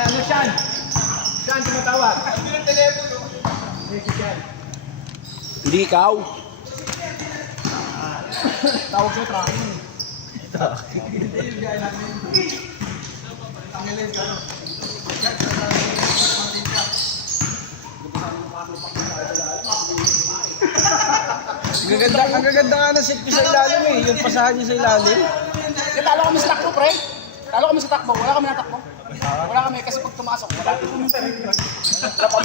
Ay, ano siyan? Siyan, tumatawag. Hindi ng telepono. Hindi ikaw. Tawag sa tracking. Ang gaganda nga ng silpi sa ilalim eh. Yung pasahan niya sa ilalim. Talo kami sa takbo, pre. Talo kami sa takbo. Wala kami natakbo. Wala kami kasi pag tumasok, wala kami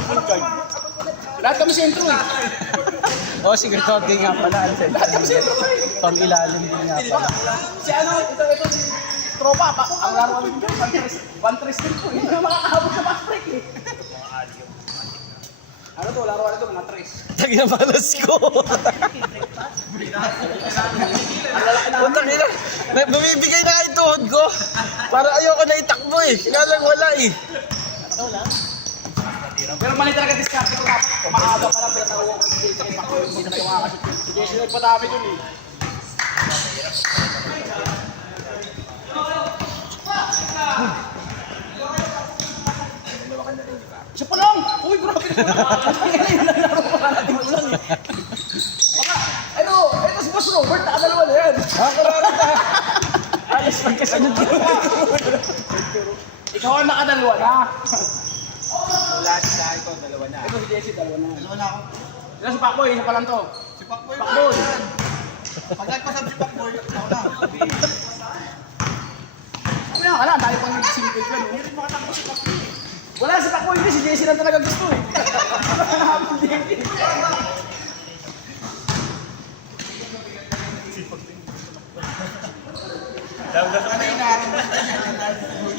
full guard. Lahat kami sentro eh. O, security nga pala. Lahat kami sentro eh. Pang ilalim din nga pala. Si ano, ito si tropa pa. Ang laro kami dito, 1-3 din po. Hindi na makakahabot sa fast break eh. Ano to, laro ano to, mga 3. Taginabalas ko. Puntang ina. Bumibigay na kayo tuhod ko. Para ayoko na itakbo eh. Kaya lang wala eh. Pero mali talaga diskarte ko na. Kumahaba pa lang, pero tawo ko si Jason. Hindi na tumakasot yun. Si Jason nagpadami dun eh. Isa pa lang! Uy, grabe! Nalaro pa natin ulang eh. Ito si Boss Robert, nakadalawa na yan. Alas magkasunod yun. Ikaw ang nakadalawa na. Wala sa ito, dalawa na. Ito si Jesse, dalawa na. Dalawa na ako. Ito si Pacboy, isa pa lang to. Si Pakboy. Pacboy! Pag nagpasab si Pakboy, ako na. Kaya ka na, dahil pang nag-simple ka, no? Wala si Pacboy, hindi si Jesse lang talaga gusto eh. Nahabol din.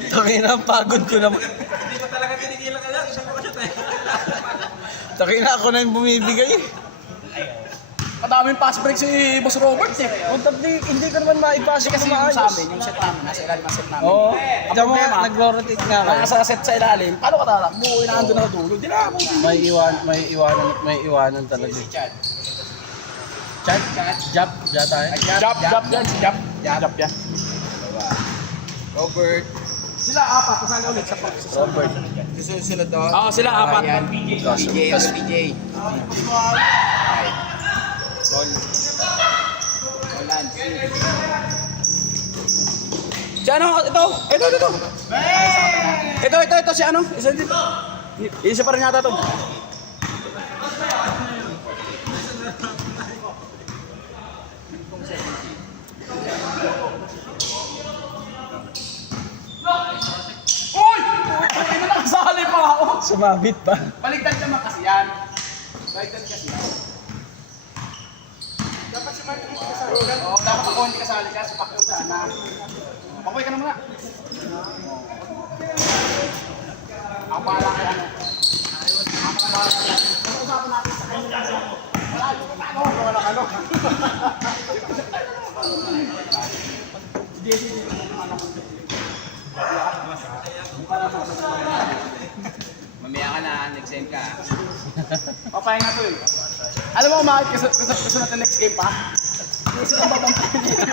Tangina, ang pagod ko naman. Hindi ko talaga tinigilan ka lang. Isang ko siya tayo. Tangina, ako na yung bumibigay eh. Kadaming pass break si Boss Robert eh. Kung hindi ko naman maipasok Kasi na yung maayos. sa amin, yung set namin, nasa ilalim ang set namin. Oo. Ang Diyan mo, problema, nag-rotate nga kayo. nasa set sa ilalim, paano ka tatakbo? Inaandun na sa dulo. Di na ako. May iwanan talaga. Chad. Chat? Jab? Jab tayo? Jab yan, si Jab. Jab yan. Robert. Sila apat, kasali ulit sa Robert. Susunod doon. Oo, sila apat. PJ. PJ. Roland. Si ano, ito. Ito, si ano? Isa din. Isa pa rin yata to. Uy! Ay, nakasali pa ako. Sumabit pa. Baligtad naman kasi yan. Baligtad kasi yan. Dapat si Mark hindi kasali. Oo, dapat ako hindi kasali ka. Si Pacboy sana. Pacboy ka na muna. Ako bahala kay ano. Ako bahala kay ano. Pag-usapan natin sa kanya. Wala ka no. Si Jesse dito naman ako. Mamaya ka na, nag-send ka. Papahinga to eh. Alam mo, bakit gusto natin next game pa? Gusto nang babantayan dito.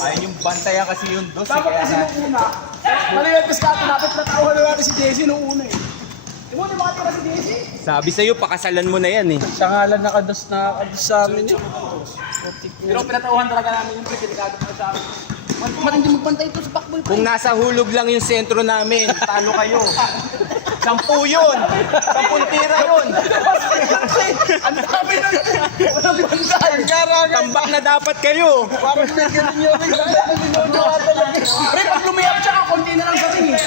Ayun yung bantayan kasi yung dos. Dapat kasi nung una, maliwet kasi natin natin, natauhan na natin si Jesse nung una eh. Di mo, di makatira si Jesse? Sabi sa'yo, pakasalan mo na yan eh. Siya nga lang nakados sa amin eh. Pero pinatauhan talaga namin yung pre-delikado pa sa amin. Matindi magbantay ito sa Pacboy. Kung nasa hulog lang yung sentro namin, talo kayo. 10 yun. 10 tira yun. Ang dami na walang bantay. Tambak na dapat kayo. Parang may ganun yun. Binunuha talaga. Pre, pag lumiyap siya ka, konti na lang sa ring eh.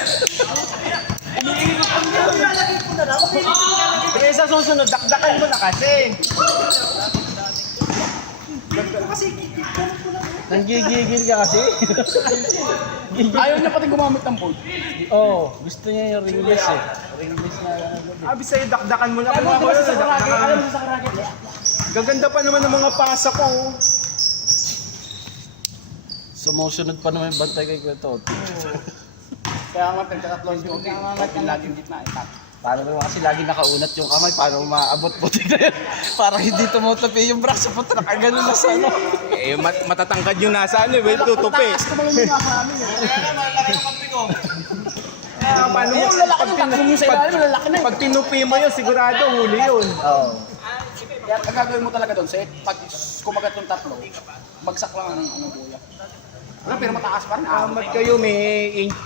Eh sa susunod, dakdakan mo na kasi. Nanggigigil ka kasi. Ayaw niya pati gumamit ng board. Oo, gusto niya yung ringless eh. Ringless na Abi sa'yo, dakdakan mo na. Ayaw mo kasi sa karage, ayaw mo sa karage. Gaganda pa naman ng mga pasa ko. sumusunod pa naman yung bantay kay Kuya Toti. Kaya nga, nagkatatlong joke. Kaya nga, laging gitna eh. Paano naman kasi lagi nakaunat yung kamay, paano maabot puti na yun? Parang hindi tumutupi yung braso, puti nakaganon na sa ano. Eh, matatangkad yung nasa ano eh, tutupi. Taas ko ba yung mga sa amin eh. Kaya nga, malaki ang kampi ko. paano mo? Oo, lalaki yung takbo mo sa ilalim, lalaki na eh. Pag tinupi mo yun, sigurado huli yun. Oo. Kaya ang gagawin mo talaga doon, pag kumagat yung tatlo, bagsak lang ng ano buya. Wala, pero mataas pa rin. Amat kayo, may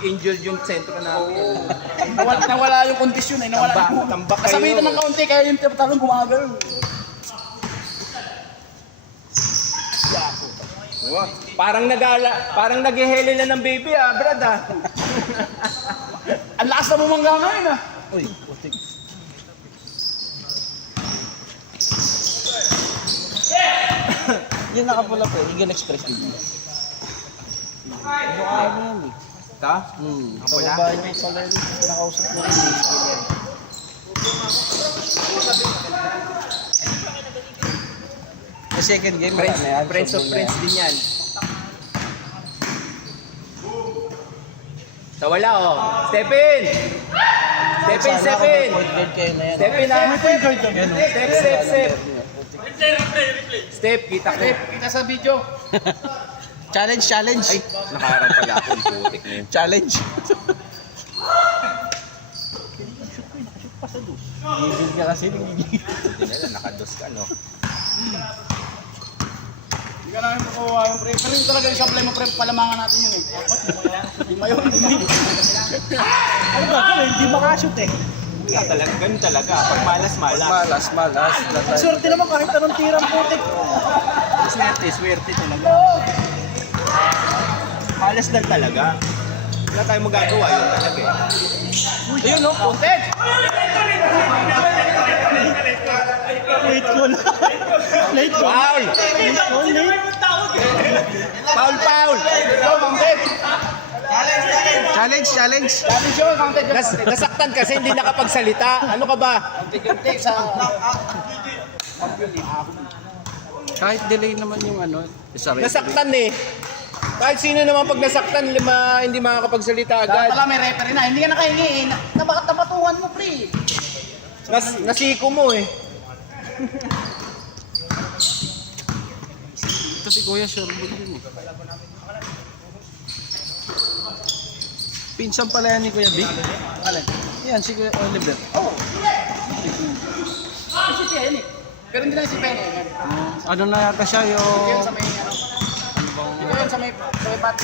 injured yung sentro namin. Nawala yung kondisyon eh, nawala yung Tambak kayo. kasabitan ng kaunti, kaya yung talong gumagalaw. Parang naghihele lang ng baby Brad Ang lakas na bumangga ngayon ah. Uy, putik. Yung nakapula po, Eagle Express din. Yung ano yan eh. Ta? Sa babae niya pala yun, pinakausap mo rin. Sa second game, Friends, wala na yan. friends of Sobrang friends na yan. din yan. Wala Step in! Step in, Sana step ako may in! point guard kayo na yan. Step in May point guard ka. Step. Step, kita ko. Kita sa video. Challenge. Ay, nakaharap pala ako. Putik na yun. Challenge. Gigil ka kasi. Hindi nila, nakados ka, no? Hindi ka namin makuha yung pre. Pero yung talaga yung supply mo pre, palamangan natin yun eh. Lima yun. Ano ba? Hindi makashoot eh. Talaga, ganun talaga. Pag malas. Malas. Swerte naman kahit anong tirang putik. Swerte talaga. Malas lang talaga. Wala tayong magagawa, yun talaga eh. Ayun no, putik. Late goal. Foul! Foul! Go, Mounted! Challenge. Challenge yun, Mounted. Nasaktan kasi hindi nakapagsalita. Ano ka ba? Kunti sa... Kahit delay naman yung ano, isa rin. Nasaktan eh. Kahit sino naman pag nasaktan, hindi makakapagsalita Dapat agad. pala may referee na. Hindi ka nakahingi eh. Nabatuhan mo pre. Nasiko mo eh. Ito si Kuya Sherwood yun eh. Pinsan pala yan ni Kuya Vic. Alin? Yan, si Kuya Oliver. Oo. Kasi siya yun eh. Pero hindi na si Penny. Ano na yata siya Ito yung... yun sa may ano. Ito yun sa may bat.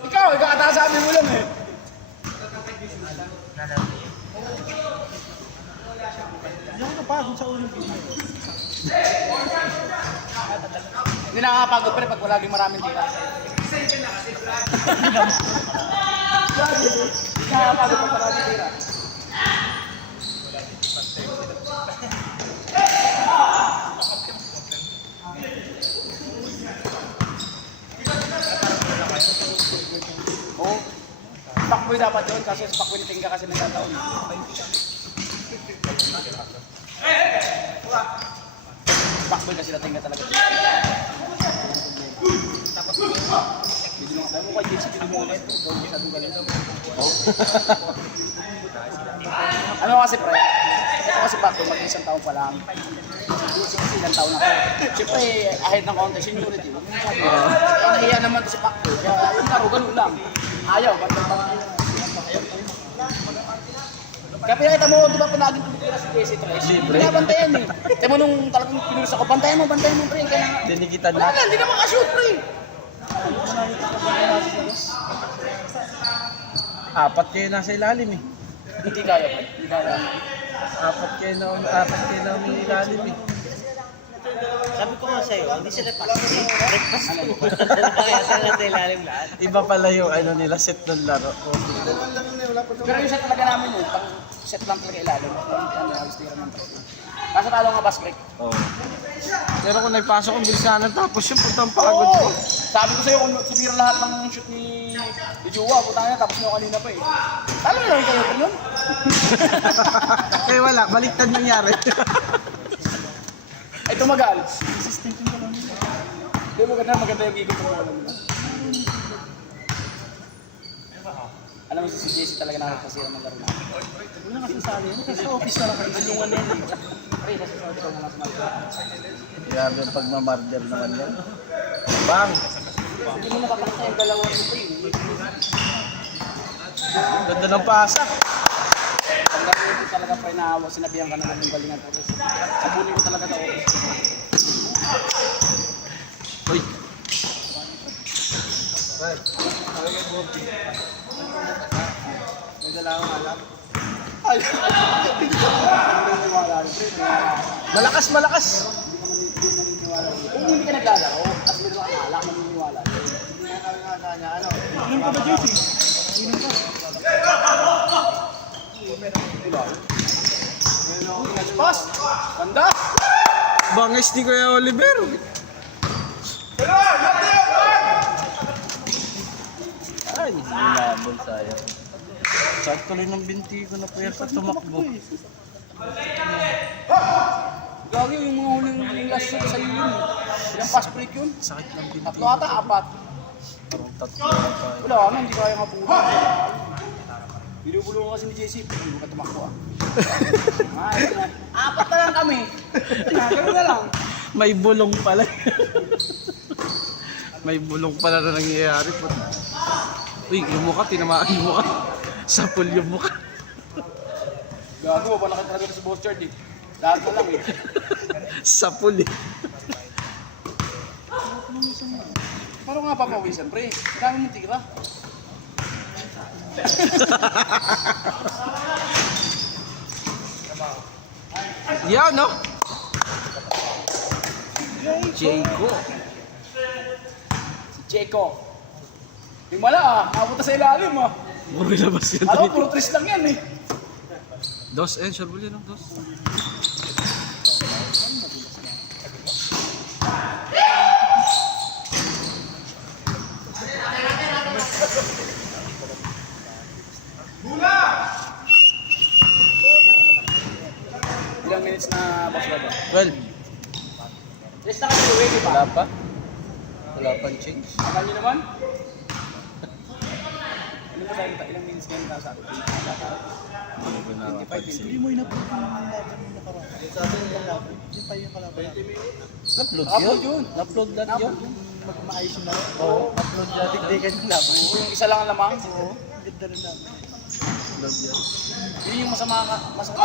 Ikaw katasabi mo lang eh. Hindi nakakapagod pa rin pag laging maraming tira. Hindi nakakapagod pag maraming tira. Oo. Pakboy dapat yun kasi sa pakboy nating ka kasi nagkataon. Pakboy kasi nating ka talaga. Tapos alam mo kay JC Pilimulit. Ano kasi pre? Ito kasi pakboy mag-isang taon pa lang. Ilang taon na ako. Siyempre, ahead ng contest, seniority. Nahiya naman to si Pacto. Kaya yung laro, ganun lang. Ayaw, bandang pa nga. Kaya pinakita mo, di ba pinagin tumutira si Jesse Tres? Binabantayan eh. Kaya mo nung talagang pinulus ako, bantayan mo, pre. Kaya nga. Dinikitan Wala na. na, hindi na makashoot, pre. Apat kayo nasa ilalim eh. Hindi kaya, pre. Hindi kaya. Apat kayo na ilalim eh. Sabi ko nga sa'yo, hindi sila breakfast mo. Kaya sila sa ilalim lahat. Iba pala yung ano nila, set ng laro. Pero yung set talaga namin yun, pang set lang talaga ilalim. Ano, alis tira ng pre. Kaso talo nga pass break. Oh. Pero kung nagpasok ang bilisanan tapos yung putang pagod ko. Oo! Sabi ko sa'yo kung sumira lahat ng shoot ni Jowa, putang na, tapos nyo kanina pa eh. Talo na lang kayo pa nun. Eh wala, baliktad nangyari. Ay tumagal. Assistant yung gano'n nila. Hindi maganda yung ikot ng wala nila. Alam mo si JC talaga nakakasira ng laro natin. Hindi na kasi sali yun. Kasi sa office na lang kasi tulungan na yun. Pre, kasi sa office na lang sa Grabe ang pagmamarder naman yan. Bang! Hindi mo nakapakita yung dalawa mo pre. Ganda ng pasa. Ang gagawin ko talaga pre na sinabihan ka na ng galingan po. Sabunin ko talaga sa office. Uy! May dala akong alam. Ay! Hindi naniniwala rin pre. Malakas, malakas! Hindi naniniwala rin. Kung hindi ka naglalaro, at meron kang alak, maniniwala rin. Hindi na kami kanya, ano? Inom ka ba JC? Inom ka. Pas! Ganda! Bangis ni Kuya Oliver. Ay, nabol sayang. Saan tuloy ng binti ko na po yan sa tumakbo. Gagi yung mga huling last shot sa iyo yun. Ilang pass break yun? Sakit ng binti. Tatlo ata, apat. Parang tatlo na tayo. Wala, ano, hindi kaya mapunan. Binubulungan kasi ni JC, hindi mo ka tumakbo ah. Ayos na. Apat na lang kami. Gano'n na lang. May bulong pala. May bulong pala na nangyayari po. Uy, yung mukha, tinamaan yung mukha. Sapul yung mukha. Gago, malaki talaga sa boss chart eh. Lahat na lang eh. Sapul eh. Paano nga papawisan, pre? Dami mong tira. Yan, no? Jayco. Si Checo. Yung mala ah, napunta sa ilalim ah. Puro labas yan. Alam mo, puro tris lang yan eh. Dos, sure buli, no? Dos. Ilang minutes na boss ba? 12. Yes, nakasiuwi, di ba? Wala pa? Wala pang change? Akal nyo naman? Ano ba tayo? Ilang minutes ngayon na sa atin? Hindi ko nakapansin. Hindi mo inapot yung laban mo nakaraan. Sabi yung laban. Hindi pa yung kalaban. Upload Upload yun? yun. Upload that yun? Magmaayos yun na rin. Oo. Upload dyan. Tigdigan yung laban. Yung isa lang ang lamang? Oo. Ganda rin namin. Upload yun. Yun yung masama ka. Masama ka.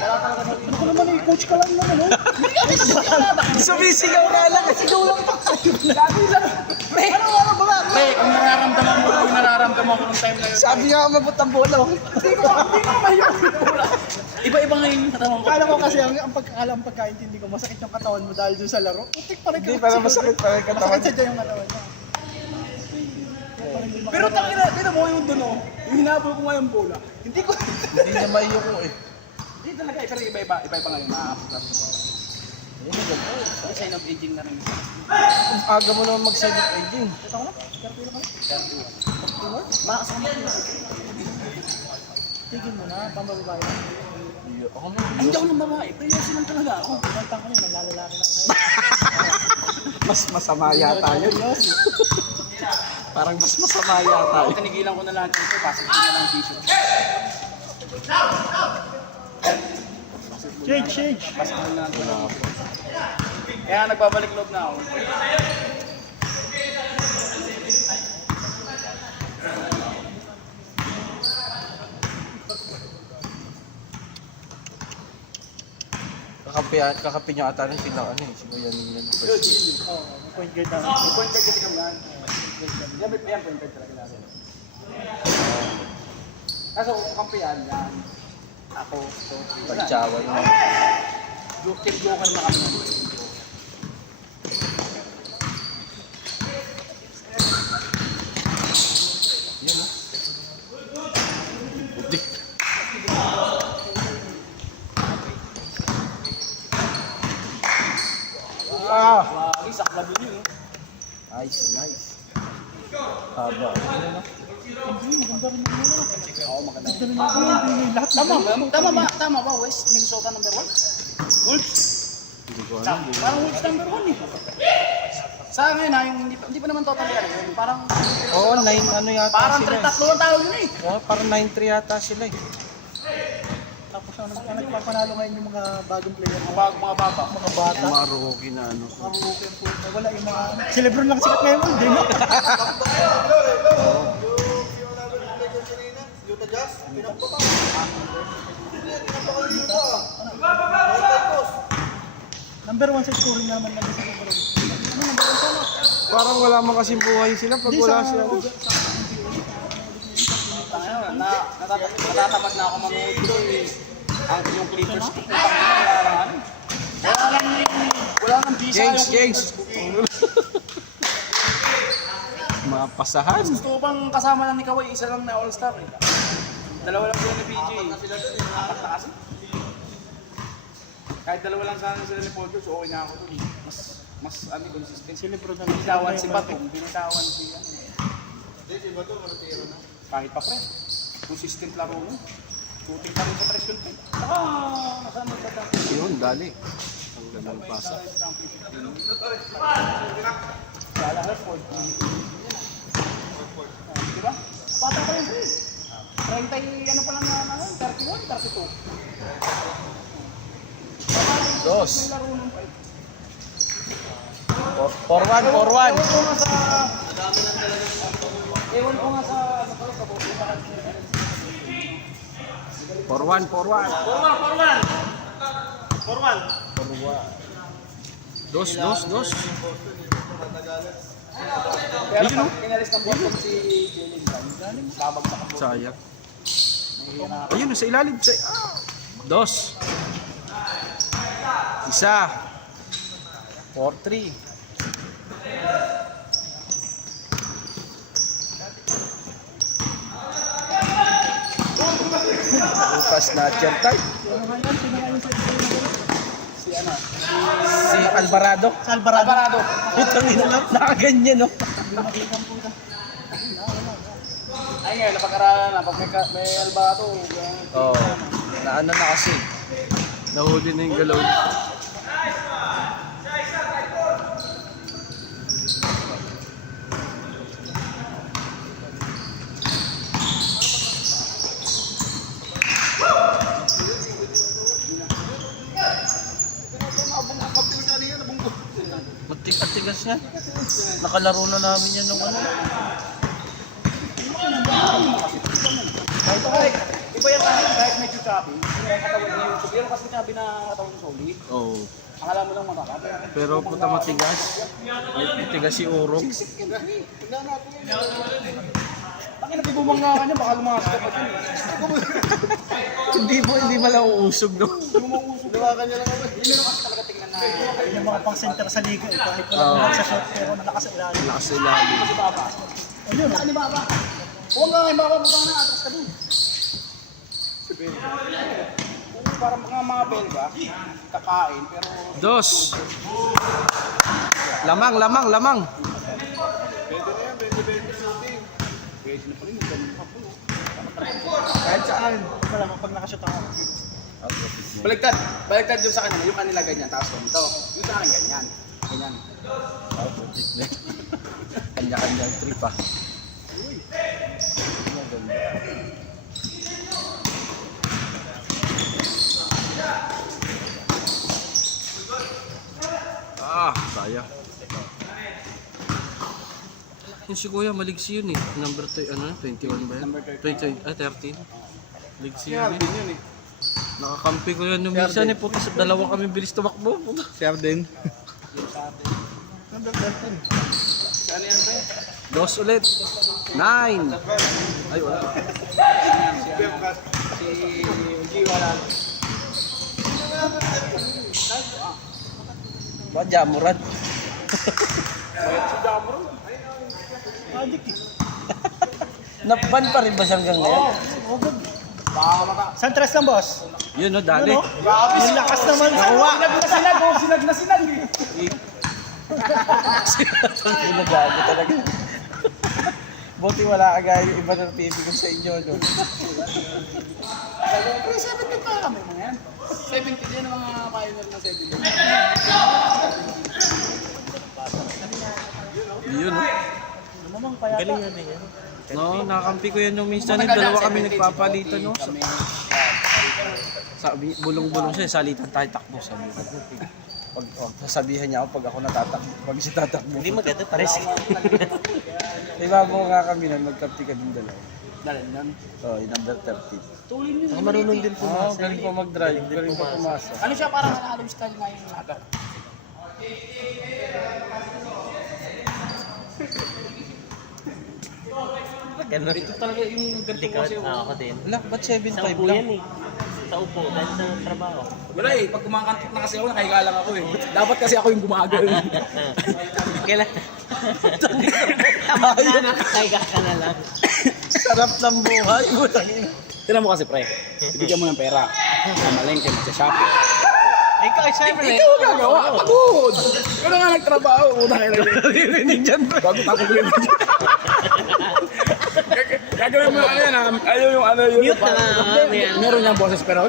Wala talaga na. Ano ko naman eh, coach ka lang naman, no? Hindi kami Sumisigaw na lang. sigaw lang pa. Lagi lang. Pre, ano ba? Pre, kung nararamdaman ko nung time na yun. Sabi nga mabot ang bola. Hindi ko mahiyo. Iba-iba ngayon yung katawan ko. Kala ko kasi ang pagkaintindi ko, masakit yung katawan mo dahil doon sa laro. Putik pa rin Hindi, parang masakit pa rin katawan. Masakit sadya yung katawan niya. Pero tangina mo yung doon, oh. Yung hinabol ko nga yung bola. Hindi ko... Hindi niya maiyoko eh. Hindi talaga, pero iba-iba ngayon. Nakakapag. Ayun, ganda. Yung sign of aging na rin. Ang aga mo naman mag-side of aging. Ito ko na? Carpila ka na? Malakas ako na. Tigil mo na, pambababae na. Ako mo. Ay, hindi ako ng babae. Pero yes lang talaga ako. Kumantang ko na, naglalaki lang ngayon. Mas masama yata yun. Parang mas masama yata Ako yun. tinigilan ko na lang ito. Pasok ko na lang t-shirt. Change. Pasok ko na lang ito. Kaya nagbabalik loob na ako. Kakapi niya ata rin sila ano eh. Si Kuya Nina ng first game. Oo, point guard na. May point guard kasi kami yan. Yan point guard talaga natin. Kaso kung kampiyan yan, ako, so, Pagtsawan mo. Team Joker na kami. Yun o. Budik. Lagi, sakla din yun. Nice. Haba. Oo, maganda. Tama ba, West Minnesota number 1? Wolves? Hindi ko alam. Parang Wolves number 1 eh. Sa ngayon ha, yung hindi pa naman totally ano yun. Parang, Oo, 9 ano yata parang sila. 3-3 ang tawag yun eh. Oo, parang 9-3 yata sila eh. Tapos ang nagpapanalo ngayon yung mga bagong player. Mga bata. Mga bata. Mga rookie na ano. Mga rookie po. Wala yung mga... Si Lebron lang sikat ngayon. Hindi mo. Number 1 sa scoring naman lang sa Lebron. Ano number 1 sana? Parang wala man kasing buhay sila pag Hindi wala sa... sila. Natatamad na ako manood dito eh. Yung Clippers ko, wala nang visa James, yung James. Clippers. Mga pasahan. Gusto ko bang kasama lang ni Kawhi, isa lang na all-star eh. Dalawa lang sila ni PJ. Apat na kasi. Kahit dalawa lang sana sila ni Paul George, okay na ako dun. Mas consistent. Si Lebron na Binitawan si Batum, binitawan si ano. Kahit pa pre, consistent laro mo. Shooting pa rin sa tres yun. Nasaan mo sa dati? Yun, dali. Ang ganda ng pasa. Kala ka, 40. Diba? Bata pa rin pre. 30, ano pa lang na, 31, 32. Dos. May laro nung pa. 4-1, 4-1. Ewan ko nga sa 4-1, 4-1. 4-1. Dos. Pero pag pinalis ng bottom si Jalen Brown, babagsak ang Sayang. Ayun, sa ilalim. Dos. Isa. 4-3. Lukas na dyan tayo. si ano, Si Alvarado. Sa Alvarado. Alvarado. Ito nakaganyan no. Ay ngayon, napag-aralan na. Pag may Alvarado, Oo. Naano na kasi. Nahuli na yung galaw. Matik-atigas nga. Nakalaro na namin yan nung ano. iba yung kahit medyo choppy, yung katawan niya yung subir kasi sabi na katawan solid. Oo. Akala mo lang makakapa. Pero puta matigas. Matigas si Urok. Bakit nabibumangga ka niya, baka lumakas ka pa dyan. Hindi malang uusog no. Lumakan niya lang ako. Hindi meron kasi talaga tingnan na. Yung mga pang-center sa liga. Kahit walang sa shot pero malakas sa ilalim. Lakas sa ilalim. Kasi baba. Ayun. Saan ni baba? Huwag nga ngayon baba, butang na atras ka dun. Parang mga belga, kakain, pero Dos. Lamang. pwede na pa rin, ganun pa po. Kahit saan. Wala mo pag nakashot ako. Baliktad yung sa kanya, yung kanila ganyan, tapos ganito. Yung sa akin ganyan. Ganyan. Kanya-kanyang trip ah. Sayang. Yung si Kuya, maligsi yun eh. Number 21 ba yan? Number 13. 13. Maligsi yun eh. Nakakampi ko yun nung minsan eh. Puta, sa dalawa kami bilis tumakbo. Puta. Siyardin. Saan yan, pre? Dos ulit. 9. Ay, wala. Si Uji, wala. Ba, Jamuran. Bayad si Jamron. Magic eh. Napan pa rin ba siya hanggang ngayon? Baka maka. Santres lang boss. Yun no, dali. Yun, oh. Yung lakas naman. Sinag na sinag eh. Pinagago talaga. Buti wala ka gaya yung iba ng TV ko sa inyo, no? Pre, 70 pa kami mga yan. 70 din ang mga pioneer na 70. yata. Galing nga din yan. No, nakakampi ko yan yung minsan. Dalawa kami nagpapalitan, no? Kami, Sabi, bulong-bulong siya, salitan tayo takbo. Sabi ko. Sasabihan niya ako pag ako natatakbo. Pag siya tatakbo. Hindi maganda, pares. Eh, bago nga kami nun, magkampi ka din dalawa. dahil yan. Oh, yung number 30. Tulin yun. Baka marunong din Oo, pumasa. galing pa mag-drive, galing pa pumasa. Ano siya, parang Tagalog style nga yung agad. Ganun. Ito talaga yung ganito Likod, kasi. ako din. Wala, ba't 7.5 Sa upo lang? yan eh. Sa upo, dahil sa trabaho. Wala eh, pag kumakantok na kasi ako, nakahiga lang ako eh. Dapat kasi ako yung gumagal. Kailan? Nakakaiga ka na lang. Sarap ng buhay, butang ina. Tignan mo kasi pre, ibigyan mo ng pera. Malengke, magsa-shopping. Ikaw, syempre. Ikaw ang gagawa, pagod! Ikaw na nga nagtrabaho, una kayo narinig dyan. Bago tapos ko yun. Gagawin mo ano yan ha, ayaw yung ano yun. Mute na nga, may ano. Meron niyang boses pero...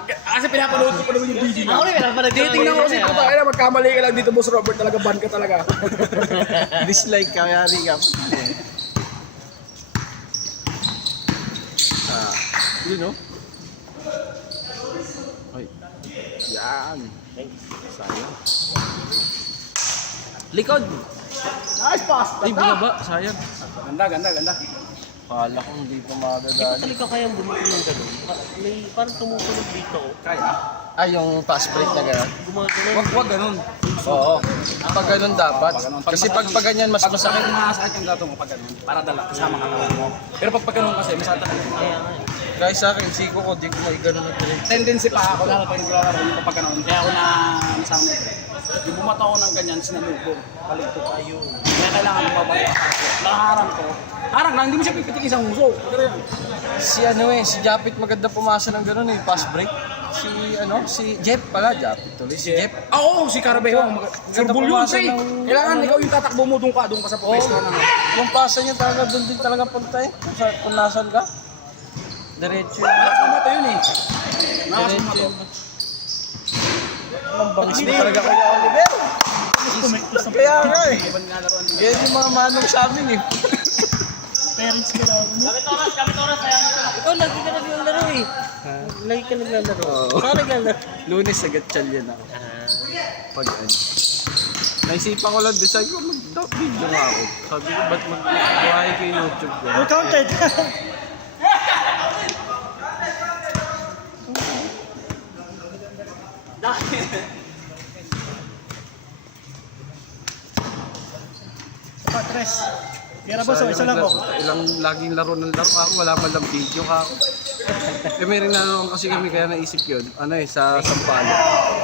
Kasi pinapanood ko pa naman yung video niya. Ako rin, pinapanood ko lang Titingnan ko yun kasi eh. puta, ayun, magkamali ka lang dito, Boss Robert, talaga ban ka talaga. Dislike ka, yari ka. Yun, no? Ay. Yan. Sayang. Likod! Nice pass! Ay, binaba. Sayang. Ganda, ganda, ganda. Kala ko hindi pa Hindi ko madadali. talaga kayang bumili ng ganun. May parang tumutunog dito. Kaya? Ay, yung fast break na gano'n? Gumagano. Wag ganun. Oo. Pag ganun dapat. Kasi pag ganyan, mas Pag masakit. masakit yung gato mo pag ganun, para dala kasama ka mo. Pero pag ganun kasi, masakit talaga. Kaya nga eh. Kahit sa akin, siko ko, di ko may ganun na direct. Tendency pa ako, lalo pa yung naglalaro yung kapag ganun. Kaya ako na nasanay. Yung bumato ako ng ganyan, sinalubo. Balik ko tayo. Kaya kailangan ng babalik ako. Nakaharang ko. Harang lang, hindi mo siya pipitik isang huso. Pero yan. Si ano eh, si Japit maganda pumasa ng ganun eh, fast break. Si Jeff pala, Japit tuloy. Si Jeff. Oo, si Carabejo. Surbul yun, pumasa pre. ng- Kailangan ikaw yung tatakbo mo, doon ka sa pwesto na. Yung pasa niya talaga, doon din talaga punta eh. Kung nasan ka. Diretso yun. Malakas na mato yun eh. Malakas na Diretso mato. yun. Ang bangis mo talaga kaya Oliver. Kaya nga eh. Ibang nalaroan din. Yan yung mga manong sa amin eh. Parents ka lang. Ikaw, lagi ka naglalaro eh. Lagi ka naglalaro. Saan naglalaro? Lunes sa Gatchalian ako. Pag ano. Naisipan ko lang, decide ko mag-video nga ako. Sabi ko, ba't mag-buhay ko yung YouTube ko? All counted. Patres. Kira ba so isa lang ako. Ilang laging laro ng laro ako, wala man lang video ka ako. Eh may rin naroon kasi kami kaya naisip yun. Ano eh, sa Sampaloc.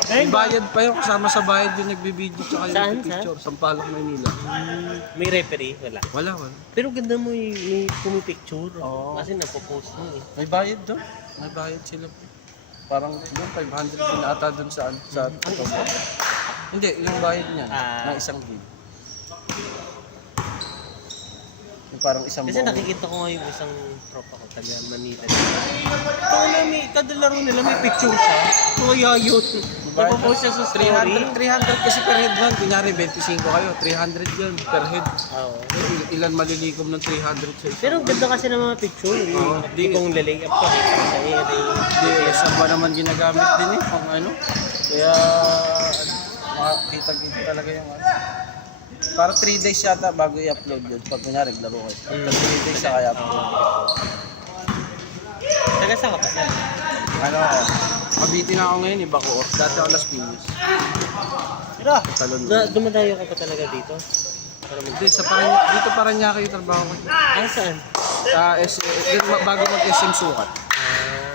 May bayad pa yun, kasama sa bayad yung nagbibideo tsaka Saan? yung picture. Sampaloc, Maynila. May referee? Wala. Wala. Pero ganda mo may pumipicture. Kasi napopost mo eh. May bayad doon. May bayad sila. Parang doon, 500 din ata doon sa Togo. Hindi, yung bayad niya. Ah. Ng isang gig. Yung parang isang Kasi buong. nakikita ko nga yung isang tropa ko, taga Manila. Ito na may kadalaro nila, may picture siya. Kaya yun. Napopost siya sa story. 300 kasi per head lang. Kunyari 25 kayo, 300 yun per head. Oo. Ilan malilikom ng 300 sa isa? Pero ang ganda kasi ng mga picture. Oo. Di kong lalay up ka sa area. Hindi, isa ba naman ginagamit din eh, pang ano. Kaya, makikita-kita talaga yung ano. Para 3 days yata bago i-upload yun. Pag kunyari, laro kayo. Pag 3 days siya kaya upload. Taga saan ka pa sir? Ano ako? Cavite na ako ngayon, iba ko. Dati ako Las Piñas. Kira. Talon. Dumadayo ka pa talaga dito? Para mag- Hindi, dito Paranaque yung trabaho ko. Ah, saan? Bago mag-SM Sukat. Ah,